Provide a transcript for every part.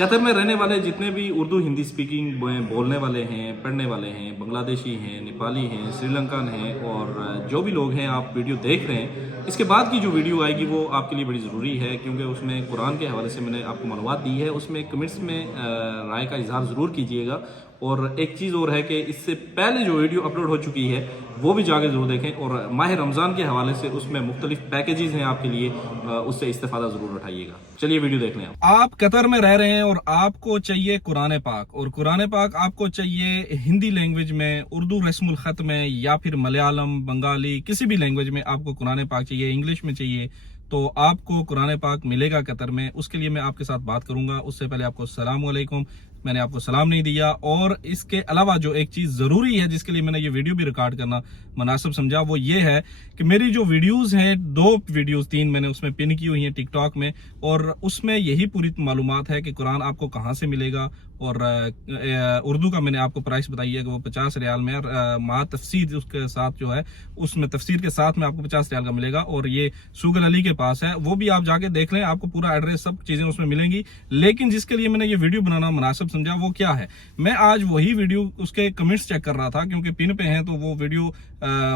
قطر میں رہنے والے جتنے بھی اردو ہندی سپیکنگ بولنے والے ہیں، پڑھنے والے ہیں، بنگلہ دیشی ہیں، نیپالی ہیں، سری لنکن ہیں، اور جو بھی لوگ ہیں آپ ویڈیو دیکھ رہے ہیں، اس کے بعد کی جو ویڈیو آئے گی وہ آپ کے لیے بڑی ضروری ہے، کیونکہ اس میں قرآن کے حوالے سے میں نے آپ کو معلومات دی ہے۔ اس میں کمنٹس میں رائے کا اظہار ضرور کیجیے گا، اور ایک چیز اور ہے کہ اس سے پہلے جو ویڈیو اپلوڈ ہو چکی ہے وہ بھی جا کے ضرور دیکھیں، اور ماہ رمضان کے حوالے سے اس میں مختلف پیکیجز ہیں آپ کے لیے، اس سے استفادہ ضرور اٹھائیے گا۔ چلیے ویڈیو دیکھ لیں۔ آپ قطر میں رہ رہے ہیں اور آپ کو چاہیے قرآن پاک، اور قرآن پاک آپ کو چاہیے ہندی لینگویج میں، اردو رسم الخط میں، یا پھر ملیالم، بنگالی، کسی بھی لینگویج میں آپ کو قرآن پاک چاہیے، انگلش میں چاہیے، تو آپ کو قرآن پاک ملے گا قطر میں۔ اس کے لیے میں آپ کے ساتھ بات کروں گا۔ اس سے پہلے آپ کو السلام علیکم، میں نے آپ کو سلام نہیں دیا۔ اور اس کے علاوہ جو ایک چیز ضروری ہے جس کے لیے میں نے یہ ویڈیو بھی ریکارڈ کرنا مناسب سمجھا، وہ یہ ہے کہ میری جو ویڈیوز ہیں، 2 ویڈیوز 3 میں نے اس میں پن کی ہوئی ہیں ٹک ٹاک میں، اور اس میں یہی پوری معلومات ہے کہ قرآن آپ کو کہاں سے ملے گا، اور اردو کا میں نے آپ کو پرائس بتائی ہے کہ وہ 50 ریال میں، مع تفسیر اس کے ساتھ جو ہے، اس میں تفسیر کے ساتھ میں آپ کو 50 ریال کا ملے گا، اور یہ سوگر علی کے پاس ہے، وہ بھی آپ جا کے دیکھ لیں، آپ کو پورا ایڈریس سب چیزیں اس میں ملیں گی۔ لیکن جس کے لیے میں نے یہ ویڈیو بنانا مناسب سمجھا وہ کیا ہے، میں آج وہی ویڈیو اس کے کمنٹس چیک کر رہا تھا، کیونکہ پن پہ ہیں تو وہ ویڈیو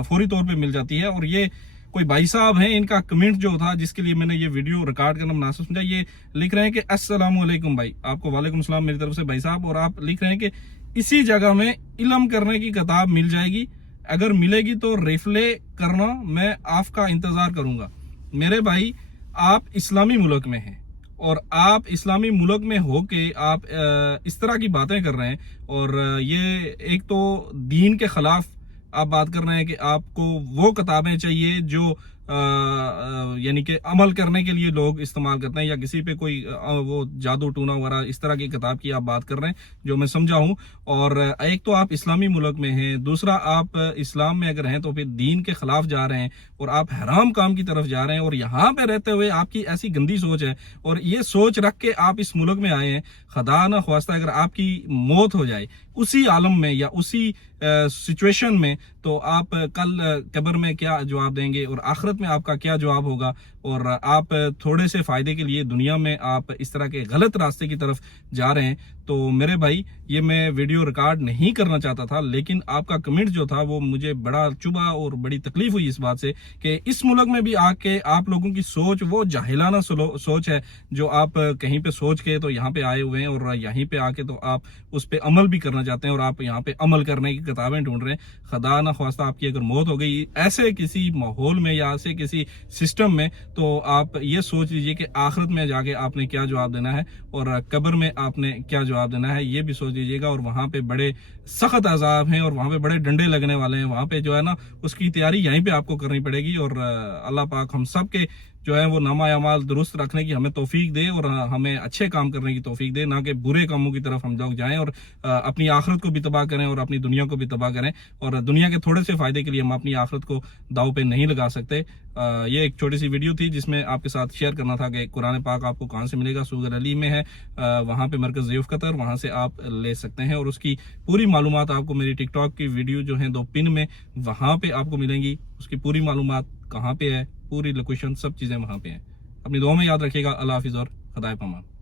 فوری طور پہ مل جاتی ہے، اور یہ کوئی بھائی صاحب ہیں، ان کا کمنٹ جو تھا جس کے لیے میں نے یہ ویڈیو ریکارڈ کرنا مناسب سمجھا، یہ لکھ رہے ہیں کہ السلام علیکم بھائی، آپ کو وعلیکم السلام میری طرف سے بھائی صاحب، اور آپ لکھ رہے ہیں کہ اسی جگہ میں علم کرنے کی کتاب مل جائے گی، اگر ملے گی تو ریفلے کرنا، میں آپ کا انتظار کروں گا۔ میرے بھائی، آپ اسلامی ملک میں ہیں، اور آپ اسلامی ملک میں ہو کے آپ اس طرح کی باتیں کر رہے ہیں، اور یہ ایک تو دین کے خلاف آپ بات کر رہے ہیں کہ آپ کو وہ کتابیں چاہیے جو یعنی کہ عمل کرنے کے لیے لوگ استعمال کرتے ہیں، یا کسی پہ کوئی وہ جادو ٹونا وغیرہ اس طرح کی کتاب کی آپ بات کر رہے ہیں جو میں سمجھا ہوں۔ اور ایک تو آپ اسلامی ملک میں ہیں، دوسرا آپ اسلام میں اگر ہیں تو پھر دین کے خلاف جا رہے ہیں، اور آپ حرام کام کی طرف جا رہے ہیں، اور یہاں پہ رہتے ہوئے آپ کی ایسی گندی سوچ ہے، اور یہ سوچ رکھ کے آپ اس ملک میں آئے ہیں۔ خدا نہ خواستہ اگر آپ کی موت ہو جائے اسی عالم میں یا اسی سچویشن میں، تو آپ کل قبر میں کیا جواب دیں گے، اور آخرت میں آپ کا کیا جواب ہوگا، اور آپ تھوڑے سے فائدے کے لیے دنیا میں آپ اس طرح کے غلط راستے کی طرف جا رہے ہیں۔ تو میرے بھائی، یہ میں ویڈیو ریکارڈ نہیں کرنا چاہتا تھا، لیکن آپ کا کمنٹ جو تھا وہ مجھے بڑا چبھا، اور بڑی تکلیف ہوئی اس بات سے کہ اس ملک میں بھی آ کے آپ لوگوں کی سوچ وہ جاہلانہ سوچ ہے، جو آپ کہیں پہ سوچ کے تو یہاں پہ آئے ہوئے ہیں، اور یہیں پہ آ کے تو آپ اس پہ عمل بھی کرنا چاہتے ہیں، اور آپ یہاں پہ عمل کرنے کی کتابیں ڈھونڈ رہے ہیں۔ خدا نہ خواستہ آپ کی اگر موت ہو گئی ایسے کسی ماحول میں یا ایسے کسی سسٹم میں، تو آپ یہ سوچ لیجئے کہ آخرت میں جا کے آپ نے کیا جواب دینا ہے، اور قبر میں آپ نے کیا جواب دینا ہے، یہ بھی سوچ لیجئے گا۔ اور وہاں پہ بڑے سخت عذاب ہیں، اور وہاں پہ بڑے ڈنڈے لگنے والے ہیں، وہاں پہ جو ہے نا اس کی تیاری یہیں پہ آپ کو کرنی پڑے گی۔ اور اللہ پاک ہم سب کے جو ہے وہ نامہ اعمال درست رکھنے کی ہمیں توفیق دے، اور ہمیں اچھے کام کرنے کی توفیق دے، نہ کہ برے کاموں کی طرف ہم لوگ جائیں، اور اپنی آخرت کو بھی تباہ کریں اور اپنی دنیا کو بھی تباہ کریں، اور دنیا کے تھوڑے سے فائدے کے لیے ہم اپنی آخرت کو داؤ پہ نہیں لگا سکتے۔ یہ ایک چھوٹی سی ویڈیو تھی جس میں آپ کے ساتھ شیئر کرنا تھا کہ قرآن پاک آپ کو کہاں سے ملے گا۔ سوگر علی میں ہے، وہاں پہ مرکز ضیوف قطر، وہاں سے آپ لے سکتے ہیں، اور اس کی پوری معلومات آپ کو میری ٹک ٹاک کی ویڈیو جو ہیں 2 پن میں، وہاں پہ آپ کو ملیں گی۔ اس کی پوری معلومات کہاں پہ ہے، پوری لوکیشن، سب چیزیں وہاں پہ ہیں۔ اپنی دعاؤں میں یاد رکھیے گا۔ اللہ حافظ اور خدا پامان۔